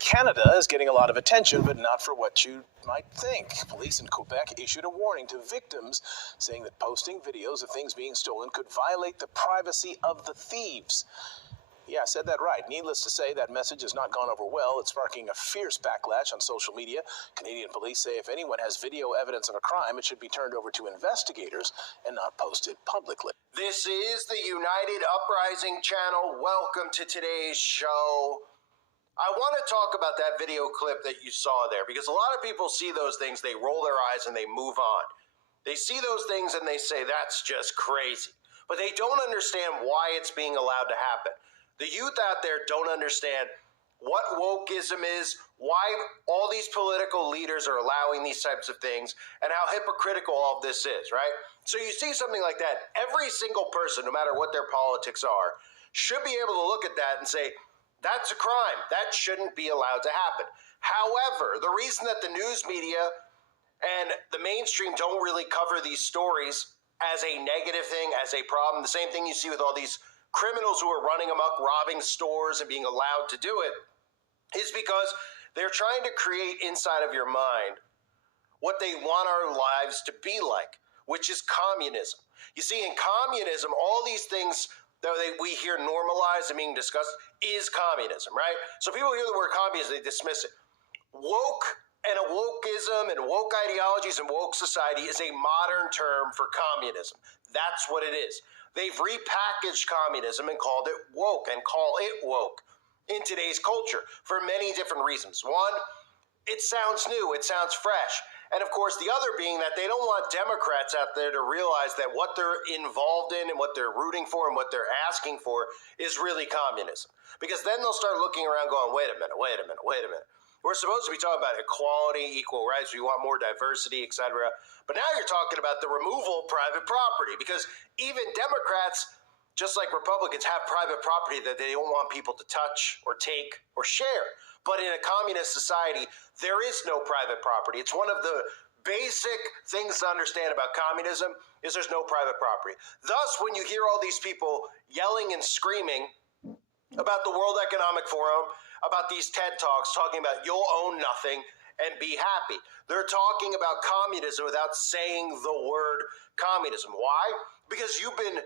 Canada is getting a lot of attention, but not for what you might think. Police in Quebec issued a warning to victims, saying that posting videos of things being stolen could violate the privacy of the thieves. Yeah, I said that right. Needless to say, that message has not gone over well. It's sparking a fierce backlash on social media. Canadian police say if anyone has video evidence of a crime, it should be turned over to investigators and not posted publicly. This is the United Uprising channel. Welcome to today's show. I want to talk about that video clip that you saw there, because a lot of people see those things, they roll their eyes and they move on. They see those things and they say, that's just crazy. But they don't understand why it's being allowed to happen. The youth out there don't understand what wokeism is, why all these political leaders are allowing these types of things, and how hypocritical all of this is, right? So you see something like that, every single person, no matter what their politics are, should be able to look at that and say, that's a crime. That shouldn't be allowed to happen. However, the reason that the news media and the mainstream don't really cover these stories as a negative thing, as a problem, the same thing you see with all these criminals who are running amok, robbing stores and being allowed to do it, is because they're trying to create inside of your mind what they want our lives to be like, which is communism. You see, in communism, all these things that we hear normalized and being discussed is communism, right? So people hear the word communism, they dismiss it. Woke and a wokeism and woke ideologies and woke society is a modern term for communism. That's what it is. They've repackaged communism and called it woke and call it woke in today's culture for many different reasons. One, it sounds new, it sounds fresh. And of course, the other being that they don't want Democrats out there to realize that what they're involved in and what they're rooting for and what they're asking for is really communism. Because then they'll start looking around going, wait a minute. We're supposed to be talking about equality, equal rights, we want more diversity, etc. But now you're talking about the removal of private property, because even Democrats, just like Republicans, have private property that they don't want people to touch or take or share. But in a communist society, there is no private property. It's one of the basic things to understand about communism is there's no private property. Thus, when you hear all these people yelling and screaming about the World Economic Forum, about these TED Talks talking about you'll own nothing and be happy, they're talking about communism without saying the word communism. Why? Because you've been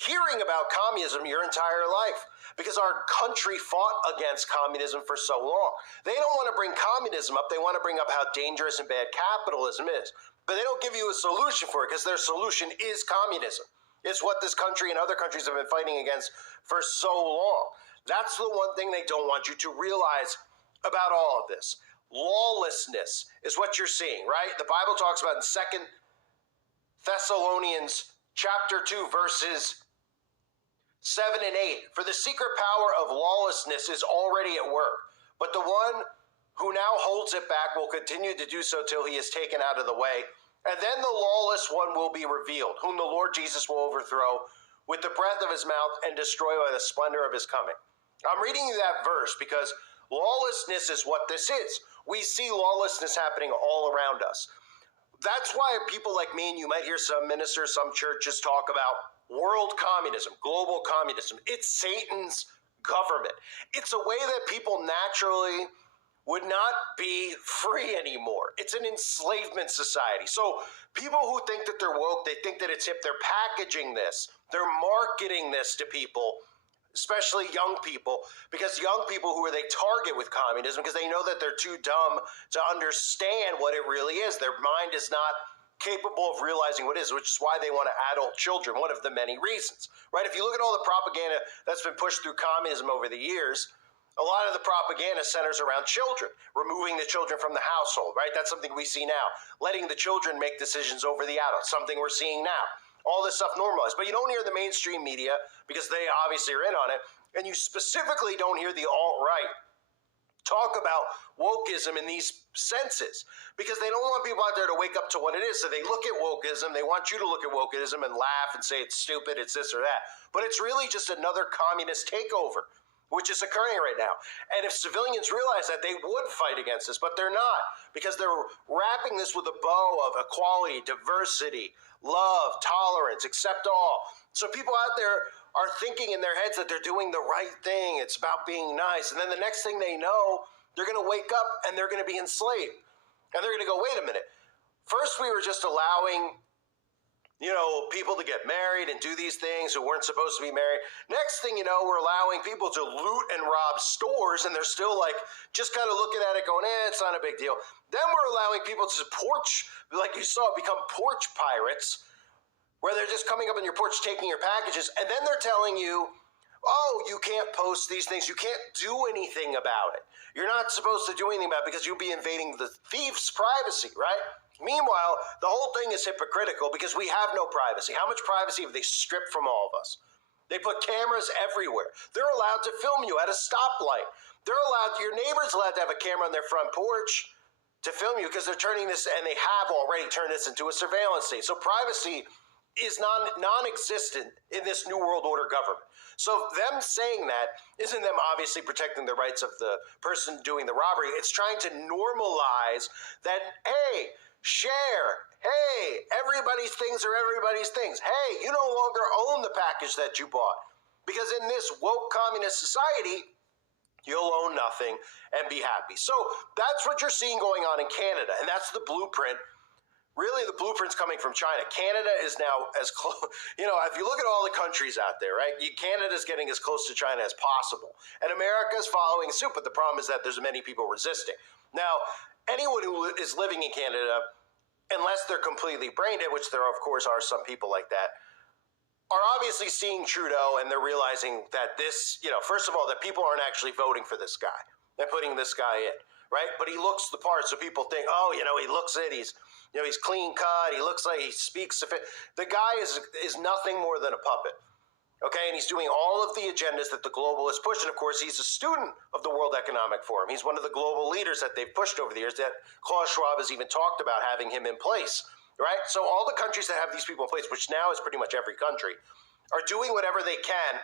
hearing about communism your entire life, because our country fought against communism for so long. They don't want to bring communism up. They want to bring up how dangerous and bad capitalism is. But they don't give you a solution for it, because their solution is communism. It's what this country and other countries have been fighting against for so long. That's the one thing they don't want you to realize about all of this. Lawlessness is what you're seeing, right? The Bible talks about in 2 Thessalonians chapter 2, verses 7 and 8. For the secret power of lawlessness is already at work, but the one who now holds it back will continue to do so till he is taken out of the way. And then the lawless one will be revealed, whom the Lord Jesus will overthrow with the breath of his mouth and destroy by the splendor of his coming. I'm reading you that verse because lawlessness is what this is. We see lawlessness happening all around us. That's why people like me, and you might hear some ministers, some churches talk about world communism, global communism. It's Satan's government. It's a way that people naturally would not be free anymore. It's an enslavement society. So people who think that they're woke, they think that it's hip, they're packaging this, they're marketing this to people, especially young people, because young people who are they target with communism because they know that they're too dumb to understand what it really is. Their mind is not capable of realizing what it is, which is why they want to adult children, one of the many reasons, right? If you look at all the propaganda that's been pushed through communism over the years, a lot of the propaganda centers around children, removing the children from the household, right? That's something we see now. Letting the children make decisions over the adults, something we're seeing now. All this stuff normalized. But you don't hear the mainstream media because they obviously are in on it. And you specifically don't hear the alt-right talk about wokeism in these senses because they don't want people out there to wake up to what it is. So they look at wokeism. They want you to look at wokeism and laugh and say it's stupid, it's this or that. But it's really just another communist takeover, which is occurring right now. And if civilians realize that, they would fight against this, but they're not, because they're wrapping this with a bow of equality, diversity, love, tolerance, accept all. So people out there are thinking in their heads that they're doing the right thing. It's about being nice. And then the next thing they know, They're going to wake up and they're going to be enslaved. And they're going to go, wait a minute. First, we were just allowing, people to get married and do these things who weren't supposed to be married. Next thing you know, we're allowing people to loot and rob stores, and they're still just kind of looking at it going, it's not a big deal. Then we're allowing people to porch, like you saw, become porch pirates, where they're just coming up on your porch, taking your packages, and then they're telling you, oh, you can't post these things. You can't do anything about it. You're not supposed to do anything about it because you'll be invading the thief's privacy, right? Meanwhile, the whole thing is hypocritical because we have no privacy. How much privacy have they stripped from all of us? They put cameras everywhere. They're allowed to film you at a stoplight. Your neighbor's allowed to have a camera on their front porch to film you because they're turning this, and they have already turned this into a surveillance state. So privacy is non-existent in this New World Order government. So them saying that isn't them obviously protecting the rights of the person doing the robbery. It's trying to normalize that, hey, share. Hey, everybody's things are everybody's things. Hey, you no longer own the package that you bought. Because in this woke communist society, you'll own nothing and be happy. So that's what you're seeing going on in Canada. And that's the blueprint. Really, the blueprint's coming from China. Canada is now as close, if you look at all the countries out there, right? Canada's getting as close to China as possible. And America's following suit, but the problem is that there's many people resisting. Now, anyone who is living in Canada, unless they're completely brain dead, which there, of course, are some people like that, are obviously seeing Trudeau and they're realizing that this, first of all, that people aren't actually voting for this guy. They're putting this guy in, right? But he looks the part, so people think, oh, he looks it, he's clean cut, he looks like he speaks. The guy is nothing more than a puppet, okay? And he's doing all of the agendas that the globalists push. And of course, he's a student of the World Economic Forum. He's one of the global leaders that they've pushed over the years, that Klaus Schwab has even talked about having him in place, right? So all the countries that have these people in place, which now is pretty much every country, are doing whatever they can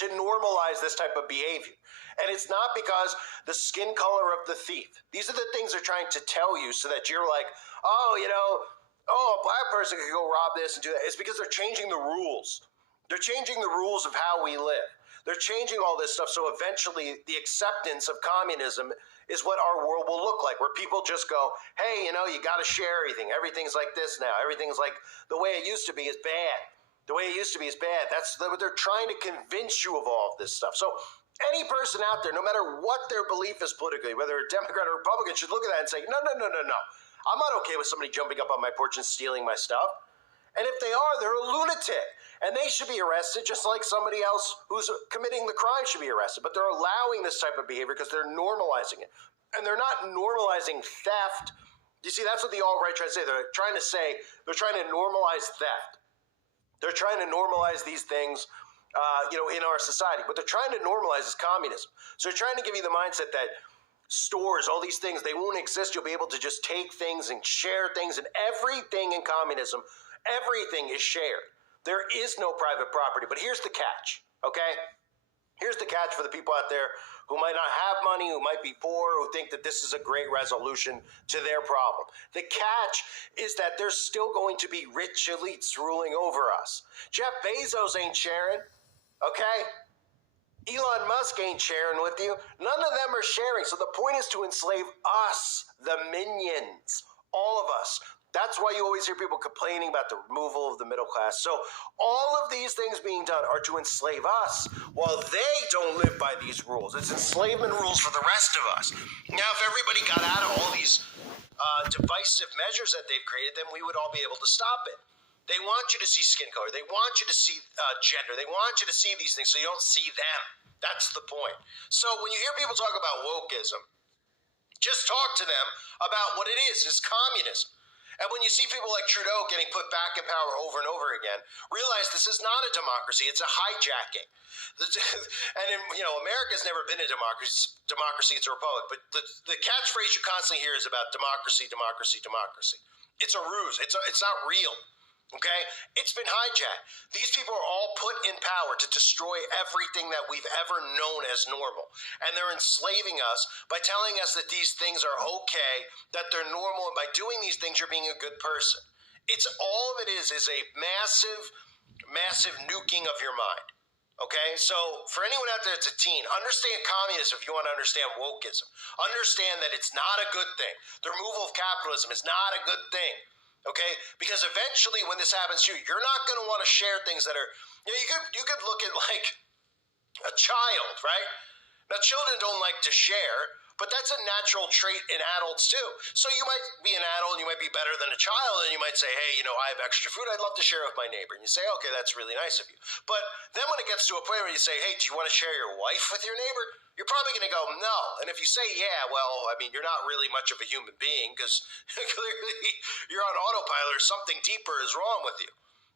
to normalize this type of behavior. And it's not because the skin color of the thief. These are the things they're trying to tell you so that you're like, a black person could go rob this and do that. It's because they're changing the rules. They're changing the rules of how we live. They're changing all this stuff so eventually the acceptance of communism is what our world will look like, where people just go, hey, you got to share everything. Everything's like this now. Everything's like the way it used to be is bad. The way it used to be is bad. That's what they're trying to convince you of all of this stuff. So any person out there, no matter what their belief is politically, whether a Democrat or Republican, should look at that and say, no. I'm not okay with somebody jumping up on my porch and stealing my stuff. And if they are, they're a lunatic. And they should be arrested just like somebody else who's committing the crime should be arrested. But they're allowing this type of behavior because they're normalizing it. And they're not normalizing theft. You see, that's what the alt-right try to say. They're trying to normalize theft. They're trying to normalize these things, in our society. What they're trying to normalize is communism. So they're trying to give you the mindset that stores, all these things, they won't exist. You'll be able to just take things and share things. And everything in communism, everything is shared. There is no private property. But here's the catch, okay? Here's the catch for the people out there who might not have money, who might be poor, who think that this is a great resolution to their problem. The catch is that there's still going to be rich elites ruling over us. Jeff Bezos ain't sharing, okay? Elon Musk ain't sharing with you. None of them are sharing. So the point is to enslave us, the minions, all of us. That's why you always hear people complaining about the removal of the middle class. So all of these things being done are to enslave us while they don't live by these rules. It's enslavement rules for the rest of us. Now, if everybody got out of all these divisive measures that they've created, then we would all be able to stop it. They want you to see skin color. They want you to see gender. They want you to see these things so you don't see them. That's the point. So when you hear people talk about wokeism, just talk to them about what it is communism. And when you see people like Trudeau getting put back in power over and over again, realize this is not a democracy. It's a hijacking. And America's never been a democracy. It's a republic. But the catchphrase you constantly hear is about democracy, democracy, democracy. It's a ruse. It's not real. Okay? It's been hijacked. These people are all put in power to destroy everything that we've ever known as normal. And they're enslaving us by telling us that these things are okay, that they're normal, and by doing these things, you're being a good person. It's all of it is a massive, massive nuking of your mind. Okay, so for anyone out there that's a teen, understand communism if you want to understand wokeism. Understand that it's not a good thing. The removal of capitalism is not a good thing. Okay, because eventually when this happens to you, you're not going to want to share things that are, you could look at like a child, right? Now, children don't like to share, but that's a natural trait in adults too. So you might be an adult and you might be better than a child, and you might say, hey, I have extra food. I'd love to share with my neighbor. And you say, okay, that's really nice of you. But then when it gets to a point where you say, hey, do you want to share your wife with your neighbor? You're probably going to go, no. And if you say, yeah, well, I mean, you're not really much of a human being because clearly you're on autopilot or something deeper is wrong with you,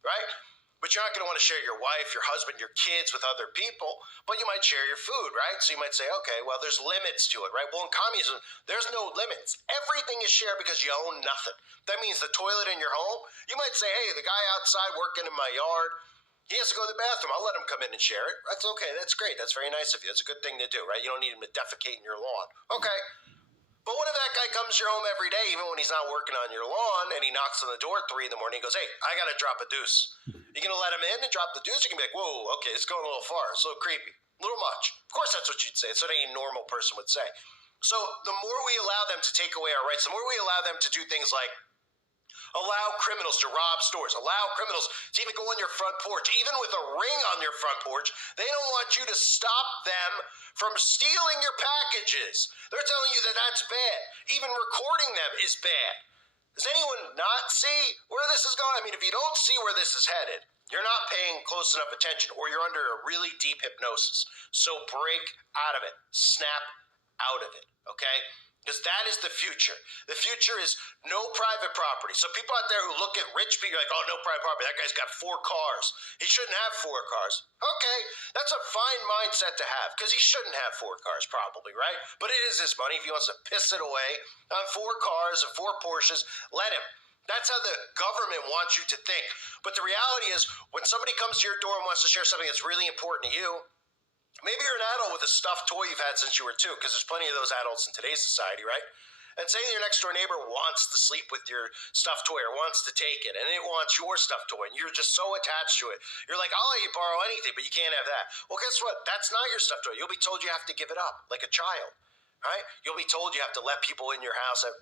right? But you're not going to want to share your wife, your husband, your kids with other people, but you might share your food, right? So you might say, okay, well, there's limits to it, right? Well, in communism, there's no limits. Everything is shared because you own nothing. That means the toilet in your home, you might say, hey, the guy outside working in my yard, he has to go to the bathroom. I'll let him come in and share it. That's okay. That's great. That's very nice of you. That's a good thing to do, right? You don't need him to defecate in your lawn. Okay. But what if that guy comes to your home every day, even when he's not working on your lawn, and he knocks on the door at 3 a.m. He goes, hey, I got to drop a deuce. You going to let him in and drop the deuce? You can be like, whoa, okay, it's going a little far. It's a little creepy. A little much. Of course, that's what you'd say. It's what any normal person would say. So the more we allow them to take away our rights, the more we allow them to do things like allow criminals to rob stores, allow criminals to even go on your front porch, even with a ring on your front porch. They don't want you to stop them from stealing your packages. They're telling you that that's bad. Even recording them is bad. Does anyone not see where this is going? I mean, if you don't see where this is headed, you're not paying close enough attention, or you're under a really deep hypnosis. So break out of it. Snap out of it, okay? Because that is the future. The future is no private property. So people out there who look at rich people like, oh, no private property. That guy's got 4 cars. He shouldn't have 4 cars. Okay, that's a fine mindset to have because he shouldn't have 4 cars probably, right? But it is his money. If he wants to piss it away on 4 cars and 4 Porsches, let him. That's how the government wants you to think. But the reality is when somebody comes to your door and wants to share something that's really important to you, maybe you're an adult with a stuffed toy you've had since you were 2, because there's plenty of those adults in today's society, right? And say your next door neighbor wants to sleep with your stuffed toy or wants to take it, and it wants your stuffed toy, and you're just so attached to it. You're like, I'll let you borrow anything, but you can't have that. Well, guess what? That's not your stuffed toy. You'll be told you have to give it up like a child, right? You'll be told you have to let people in your house at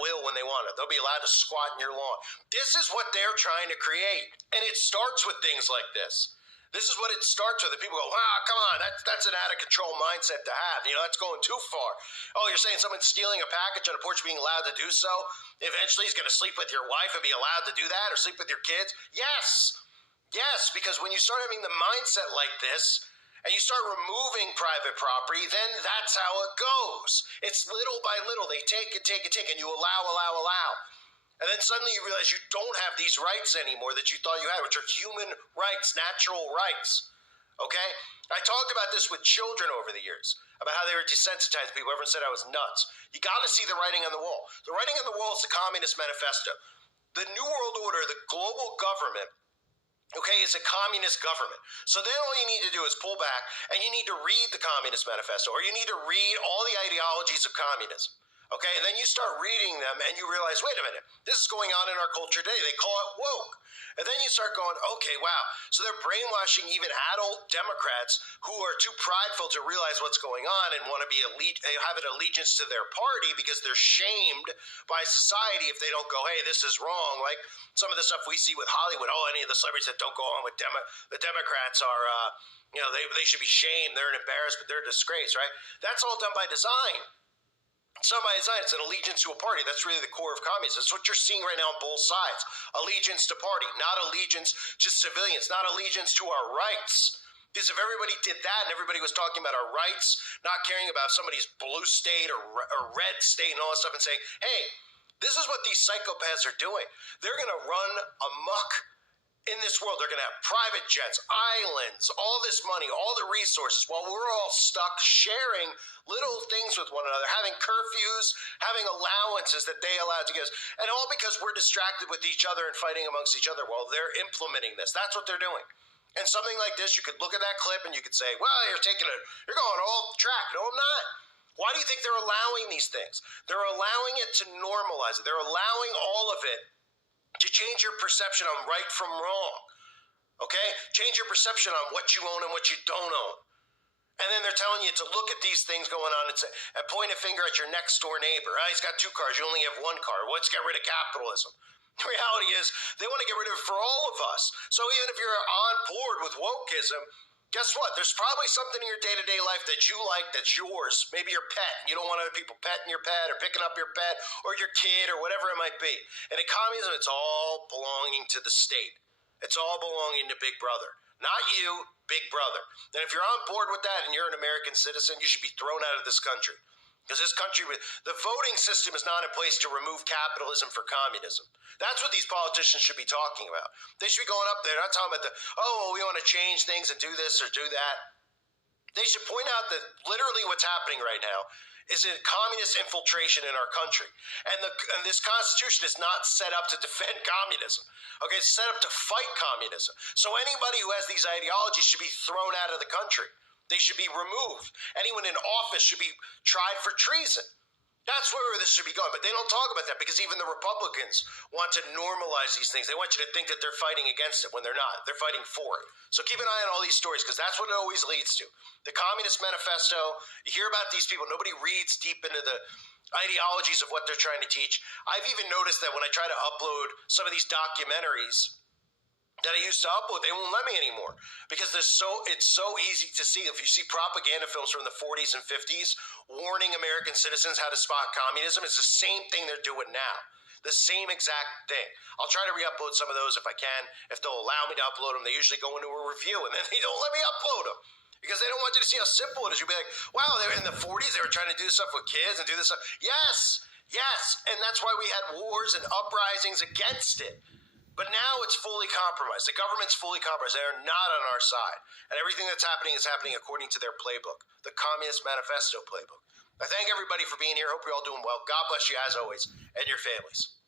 will when they want it. They'll be allowed to squat in your lawn. This is what they're trying to create, and it starts with things like this. This is what it starts with. And people go, wow, come on, that's an out-of-control mindset to have. That's going too far. Oh, you're saying someone's stealing a package on a porch being allowed to do so? Eventually he's going to sleep with your wife and be allowed to do that, or sleep with your kids? Yes, because when you start having the mindset like this, and you start removing private property, then that's how it goes. It's little by little. They take and take and take, and you allow. And then suddenly you realize you don't have these rights anymore that you thought you had, which are human rights, natural rights. Okay? I talked about this with children over the years, about how they were desensitized people. Everyone said I was nuts. You got to see the writing on the wall. The writing on the wall is the Communist Manifesto. The New World Order, the global government, okay, is a communist government. So then all you need to do is pull back, and you need to read the Communist Manifesto, or you need to read all the ideologies of communism. Okay, and then you start reading them and you realize, wait a minute, this is going on in our culture today. They call it woke. And then you start going, okay, wow. So they're brainwashing even adult Democrats who are too prideful to realize what's going on and want to have an allegiance to their party because they're shamed by society if they don't go, hey, this is wrong. Like some of the stuff we see with Hollywood, any of the celebrities that don't go on with the Democrats are, they should be shamed. They're an embarrassment. They're a disgrace, right? That's all done by design. It's not by design. It's an allegiance to a party. That's really the core of communism. That's what you're seeing right now on both sides. Allegiance to party, not allegiance to civilians, not allegiance to our rights. Because if everybody did that and everybody was talking about our rights, not caring about somebody's blue state or red state and all that stuff and saying, hey, this is what these psychopaths are doing. They're going to run amok in this world. They're going to have private jets, islands, all this money, all the resources, while we're all stuck sharing little things with one another, having curfews, having allowances that they allow to give us, and all because we're distracted with each other and fighting amongst each other while they're implementing this. That's what they're doing. And something like this, you could look at that clip and you could say, well, you're going off track. No, I'm not. Why do you think they're allowing these things? They're allowing it to normalize it. They're allowing all of it to change your perception on right from wrong. Okay? Change your perception on what you own and what you don't own. And then they're telling you to look at these things going on and point a finger at your next door neighbor. Oh, he's got 2 cars. You only have 1 car. Let's get rid of capitalism. The reality is they want to get rid of it for all of us. So even if you're on board with wokeism, guess what? There's probably something in your day-to-day life that you like that's yours. Maybe your pet. You don't want other people petting your pet or picking up your pet or your kid or whatever it might be. And in communism, it's all belonging to the state. It's all belonging to Big Brother. Not you, Big Brother. And if you're on board with that and you're an American citizen, you should be thrown out of this country. Because this country, the voting system is not in place to remove capitalism for communism. That's what these politicians should be talking about. They should be going up there, not talking about we want to change things and do this or do that. They should point out that literally what's happening right now is a communist infiltration in our country. And this Constitution is not set up to defend communism. Okay, it's set up to fight communism. So anybody who has these ideologies should be thrown out of the country. They should be removed. Anyone in office should be tried for treason. That's where this should be going. But they don't talk about that because even the Republicans want to normalize these things. They want you to think that they're fighting against it when they're not. They're fighting for it. So keep an eye on all these stories because that's what it always leads to. The Communist Manifesto, you hear about these people. Nobody reads deep into the ideologies of what they're trying to teach. I've even noticed that when I try to upload some of these documentaries that I used to upload, they won't let me anymore because it's so easy to see. If you see propaganda films from the 40s and 50s warning American citizens how to spot communism, it's the same thing they're doing now. The same exact thing. I'll try to re-upload some of those if I can, if they'll allow me to upload them. They usually go into a review and then they don't let me upload them because they don't want you to see how simple it is. You'll be like, wow, they were in the 40s, they were trying to do stuff with kids and do this stuff. Yes, and that's why we had wars and uprisings against it. But now it's fully compromised. The government's fully compromised. They are not on our side. And everything that's happening is happening according to their playbook, the Communist Manifesto playbook. I thank everybody for being here. Hope you're all doing well. God bless you as always and your families.